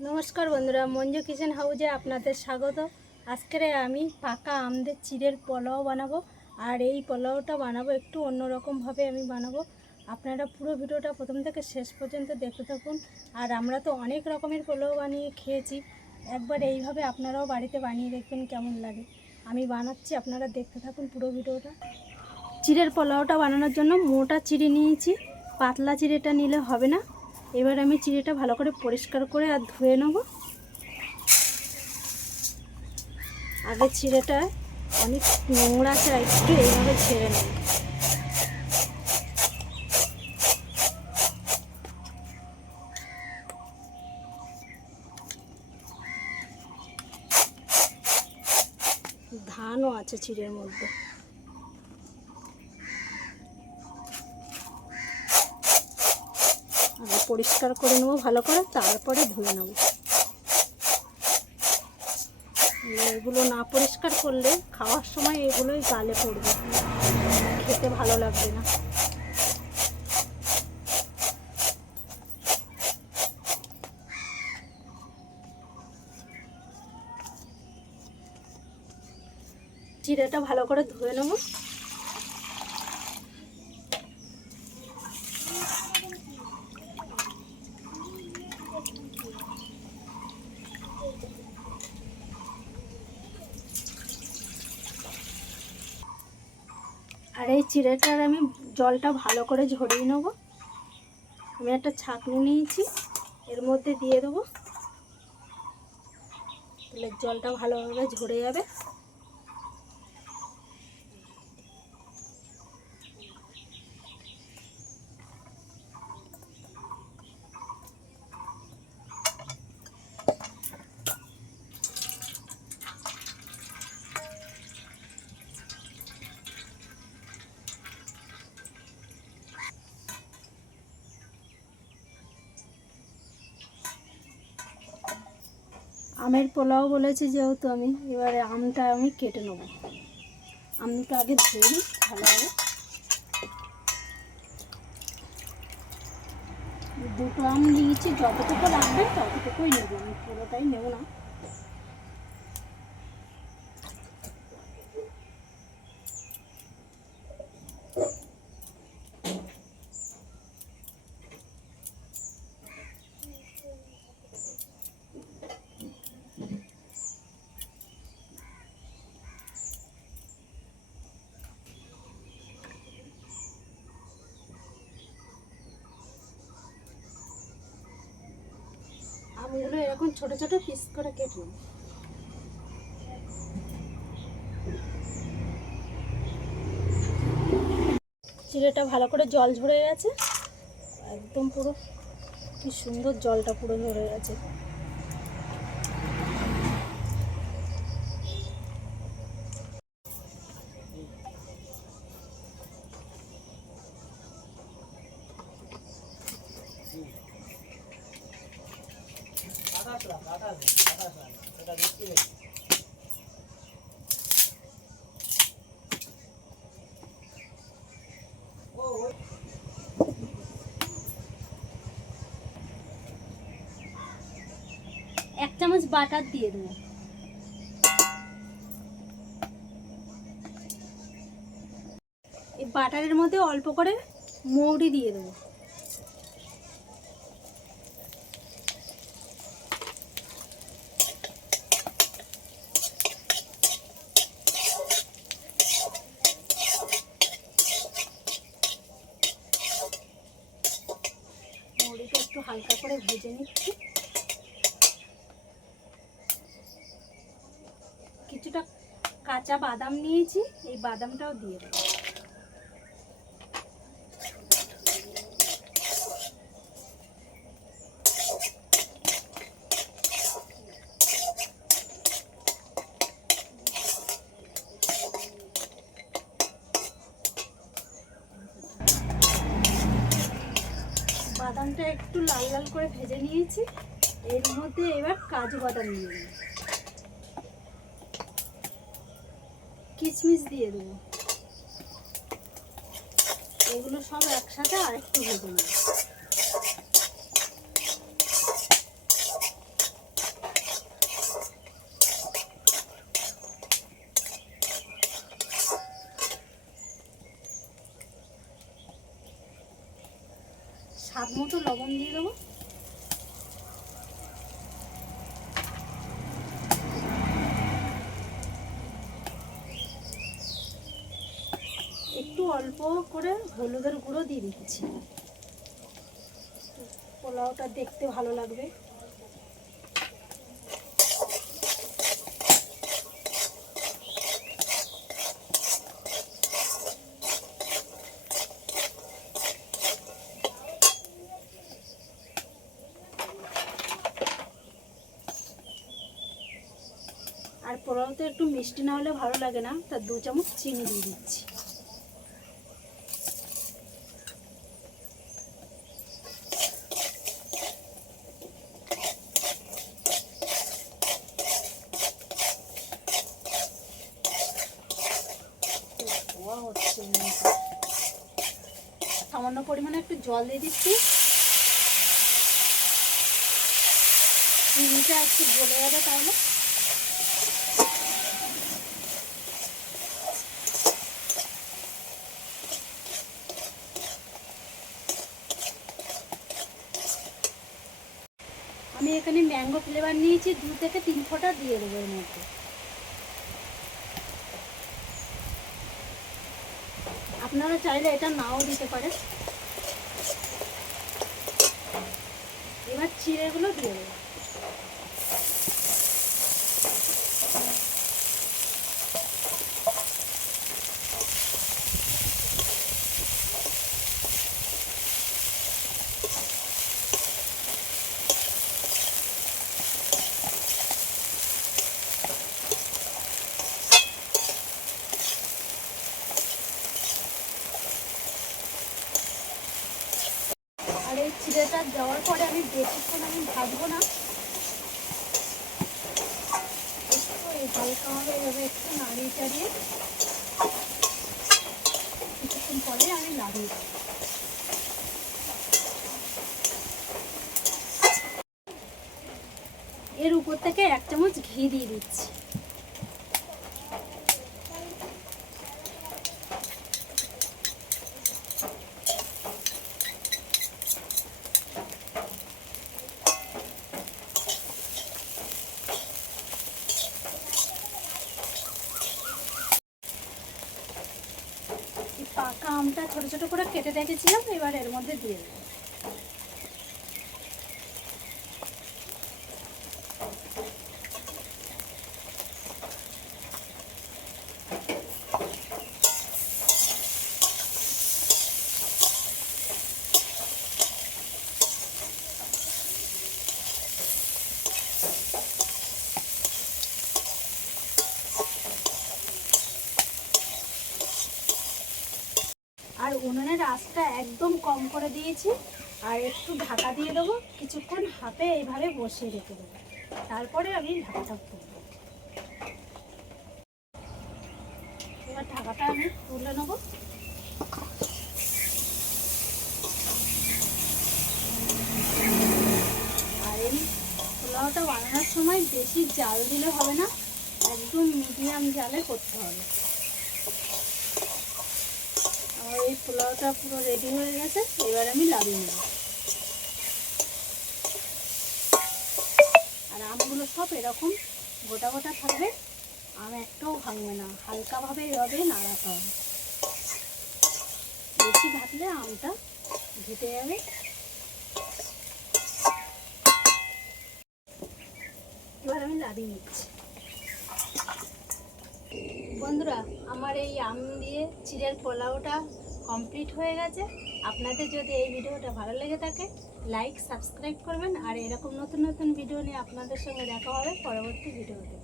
নমস্কার বন্ধুরা, মঞ্জু কিচেন হাউজে আপনাদের স্বাগত। আজকের আমি পাকা আমদের চিড়ের পোলাও বানাবো, আর এই পোলাওটা বানাবো একটু অন্যরকমভাবে আমি বানাবো। আপনারা পুরো ভিডিওটা প্রথম থেকে শেষ পর্যন্ত দেখতে থাকুন। আর আমরা তো অনেক রকমের পোলাও বানিয়ে খেয়েছি, একবার এইভাবে আপনারাও বাড়িতে বানিয়ে দেখবেন কেমন লাগে। আমি বানাচ্ছি, আপনারা দেখতে থাকুন পুরো ভিডিওটা। চিড়ের পোলাওটা বানানোর জন্য মোটা চিড়ে নিয়েছি, পাতলা চিড়েটা নিলে হবে না। এবার আমি চিড়েটা ভালো করে পরিষ্কার করে আর ধুয়ে নেব। আগে চিড়েটা অনেক নোংরা আছে একটু এইভাবে ছেড়ে নেব। ধানও আছে চিড়ের মধ্যে। পরিষ্কার করে নেব, ভালো করে, তারপরে ধুয়ে নেব। এগুলো না পরিষ্কার করলে খাওয়ার সময় এগুলোই গালে পড়বে। খেতে ভালো লাগবে না। জিরেটা ভালো করে ধুয়ে নেব। আর এই চিড়েটার আমি জলটা ভালো করে ঝরিয়ে নেব। আমি একটা ছাঁকনি নিয়েছি, এর মধ্যে দিয়ে দেবো। তাহলে জলটা ভালোভাবে ঝরে যাবে। আমের পোলাও বলেছি যেহেতু আমি, এবারে আমটা আমি কেটে নেব। আমটা আগে ধুয়ে নিই, ভালোভাবে। দুটো আম নিয়েছি, যতটুকু লাগবে ততটুকুই নেব আমি, পুরোটাই নেব না। আমগুলো এরকম ছোট ছোট পিস করে কেটে নেব চিড়েটা ভালো করে জল ঝরে গেছে। একদম পুরো, কি সুন্দর জলটা পুরো ঝরে গেছে। চামচ বাটার দিয়ে দেবো। এই বাটারের মধ্যে অল্প করে মৌরি দিয়ে দেবো। মৌরিটা একটু হালকা করে ভেজে নিচ্ছি। কাঁচা বাদাম নিয়েছি, এই বাদামটাও দিয়ে দেবো। বাদামটা একটু লাল লাল করে ভেজে নিয়েছি। এর মধ্যে এবার কাজু বাদাম নিয়ে নেব। কিচমিচ দিয়ে দেবো। এগুলো সব একসাথে আর একটু ভেজে নেব। স্বাদ মতো লবণ দিয়ে দেবো। অল্প করে হলুদের গুঁড়ো দিয়ে দিচ্ছি। পোলাওটা দেখতে ভালো লাগবে। আর পোলাওতে একটু মিষ্টি না হলে ভালো লাগে না তার দু চামচ চিনি দিয়ে দিচ্ছি। পরিমাণে একটু জল দিয়ে দিচ্ছি। চিনিটা একটু গলে যাবে তাহলে। আমি এখানে ম্যাঙ্গো ফ্লেভার নিয়েছি, দু থেকে তিন ফোঁটা দিয়ে দেবো এর মধ্যে। আপনারা চাইলে এটা নাও দিতে পারেন। এবার চিড়েগুলো দিয়ে দেবো। এই চিড়েটা দেওয়ার পরে আমি বেশিক্ষণ আমি ভাজবো না। একটু এই হালকাভাবে এভাবে একটু নাড়িয়ে চাড়িয়ে কিছুক্ষণ পরে আমি লাগিয়ে দেবো। এর উপর থেকে এক চামচ ঘি দিয়ে দিচ্ছি। পাকা আমটা ছোট ছোট করে কেটে রেখেছিলাম এবার এর মধ্যে দিয়ে দেবো। আর উনুনের আঁচটা একদম কম করে দিয়েছি। আর একটু ঢাকা দিয়ে দেবো। কিছুক্ষণ হাতে এইভাবে বসিয়ে রেখে দেবো। তারপরে আমি ঢাকাটা তুলবো। এবার ঢাকাটা আমি তুলে নেব। আর এই পোলাওটা বানানোর সময় বেশি জাল দিলে হবে না। একদম মিডিয়াম জালে করতে হবে আমার এই পোলাওটা পুরো রেডি হয়ে গেছে, এবার আমি লাভিয়ে নেব। আর আমগুলো সব এরকম গোটা গোটা থাকবে, আম একটাও ভাঙবে না, হালকাভাবে এভাবে নাড়াতে হবে। বেশি ঘাটলে আমটা ঘেটে যাবে। এবার আমি লাভিয়ে নিচ্ছি। বন্ধুরা, আমার এই আম দিয়ে চিড়ের পোলাওটা কমপ্লিট হয়ে গেছে। আপনাদের যদি এই ভিডিওটা ভালো লেগে থাকে লাইক সাবস্ক্রাইব করবেন। আর এরকম নতুন নতুন ভিডিও নিয়ে আপনাদের সঙ্গে দেখা হবে পরবর্তী ভিডিওতে